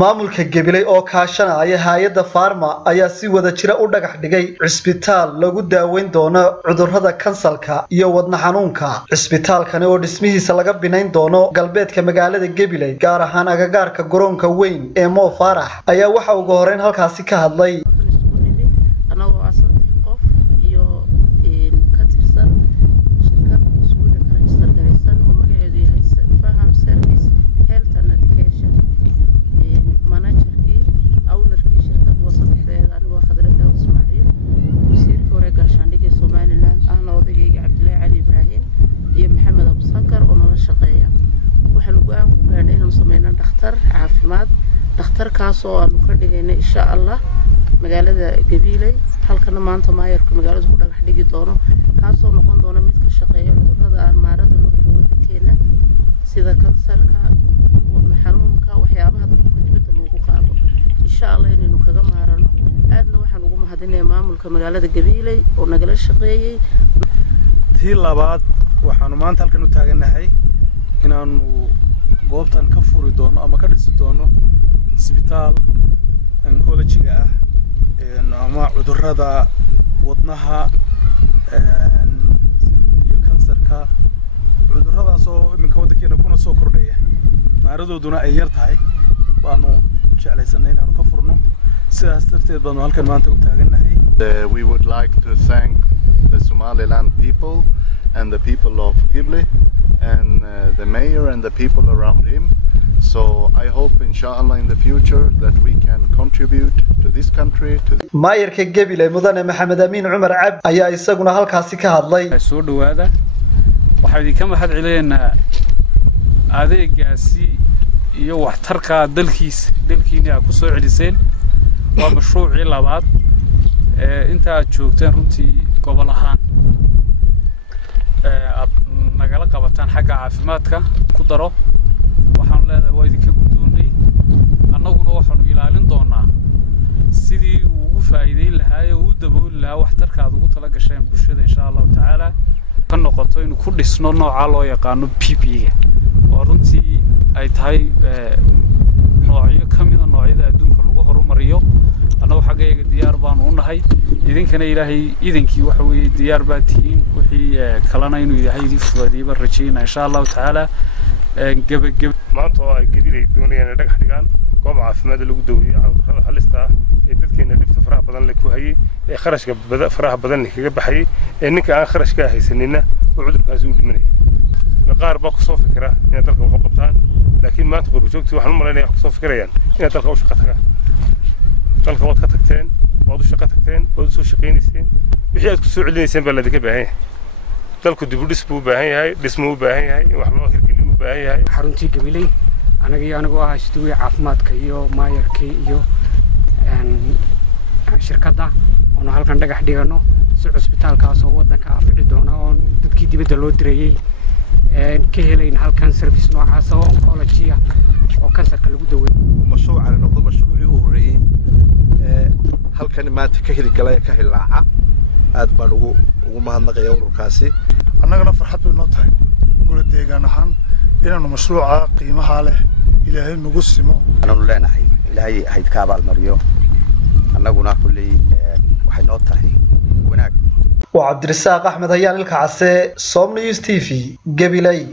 maamulka Gabiley oo kaashanaya hay'adda Pharma ayaa si wada jira u dhagax dhigay cisbitaal lagu daaweyn doono cudurrada kansalka iyo wadna xanuunka. Cisbitaalkani oo dhismihiisa laga binayn doono galbeedka magaalada Gabiley gaar ahaan agagaarka garoonka weyn ee Mo Farax ayaa waxa ugu horeyn halkaasi ka hadlay دكتور كاسو أنو كردينا إن شاء الله مقالة قبيلة halkana maanta maayarka magaalada ku dhagax dhigi doono kaasoo noqon doona mid ka shaqeeya cudurrada aan maarada loo helo wadankeena sida kansarka wadna xanuunka waxyaabaha dadka dibadda loogu qaado insha Allah inaynu kaga maarano aadna waxaan ugu mahadinayaa maamulka magaalada Gabiley oo nagala shaqeeyay tii labaad waxaanu maanta halkan u taaganahay inaanu goobtan ka furi doono ama ka dhisi doono isbitaal oncology-ga ama cudurrada wadnaha iyo kansarka cudurradaas oo iminka wadankeena kuna soo kordhaya maaradooduna ay yar tahay waanu jeclaysanay inaanu ka furno sidaas darteed baanu halkan maanta u taaganahay. We would like to thank the Somaliland people and the people of Gabiley and the mayor and the people around him. So I hope inshallah in the future that we can contribute to this country. Maayarka Gabiley mudane Maxamed Amiin Cumar Cabd ayaa isaguna halkaasi ka hadlay. Soo dhawaada waxaan idin ka mahad celinaynaa adeegaasi iyo waxtarka dalkiina ku soo celiseen waa mashruucii labaad inta aad joogteen runtii gobol ahaan aad nagala qabataan xagga caafimaadka ku daro waxaan leedahay waa idinka guddoonay annaguna waxaanu ilaalin doonaa sidii uu ugu faa'iideyn lahaa oo u dabooli lahaa waxtarka aad ugu tala gasheen bulshada insha Allah taala ka noqoto inuu ku dhisno nooca loo yaqaano PPE oo runtii ay tahay noocyo kamid ah noocyada adduunka lagu horumariyo annagu xaggayga diyaar baan u nahay idinkana ilaahay idinkii waxa weeye diyaar baa tihiin wixii kalena inuu yahay idin fududeeyo rajaynaa insha Allah taala maanta oo ay Gabiley doonayaan dhagax dhigaan goob caafimaad lagu daweeyo cudurrada halista ah ee dadkeena dhibta faraha badan la ku hayay ee kharashka faraha badan kaga baxay ee ninka aan kharashka haysanina oo cudurkaas u dhimanaya qaar baa ku soo fikira in dalka wax qabtaan laakiin maanta qurbo joogti waxaan u maleynayaa ku soo fikirayaan in dalka u shaqo tagaan dalka wad ka tagteen wad u shaqo tagteen wad soo shaqeynayeen wixii aad ku soo celinayseen baa la idinka baahan yahay dalku dib u dhis buu baahan yahay dhismo u baahan yahay wax loo hirgeliyo u baahan yahay xaruntii Gabiley anigu ah isduuy caafimaadka iyo maayarkii iyo shirkadda oo halkan dhagax dhigano si cisbitaalkaas oo wadanka afci doona oo dadkii dibadda loo direeyay ka helayna halkan service noocaas oo oncology oo kansarka lagu daweeyo mashruucan noqdo mashruucii u horeeyay halkan maanta ka hirgalay ka hilaaca aad baan ugu mahadnaqayaa ururkaasi annagana farxad bay noo tahay gol deegaan ahaan inaanu mashruuca qiimaha leh ilaahay nagu simo aanu leenahay ilaahay hayd ka abaal mariyo annaguna kulli waxay noo tahay wanaag وعبد الرزاق أحمد هيان الكعسة صوم نيوز تي في Gabiley.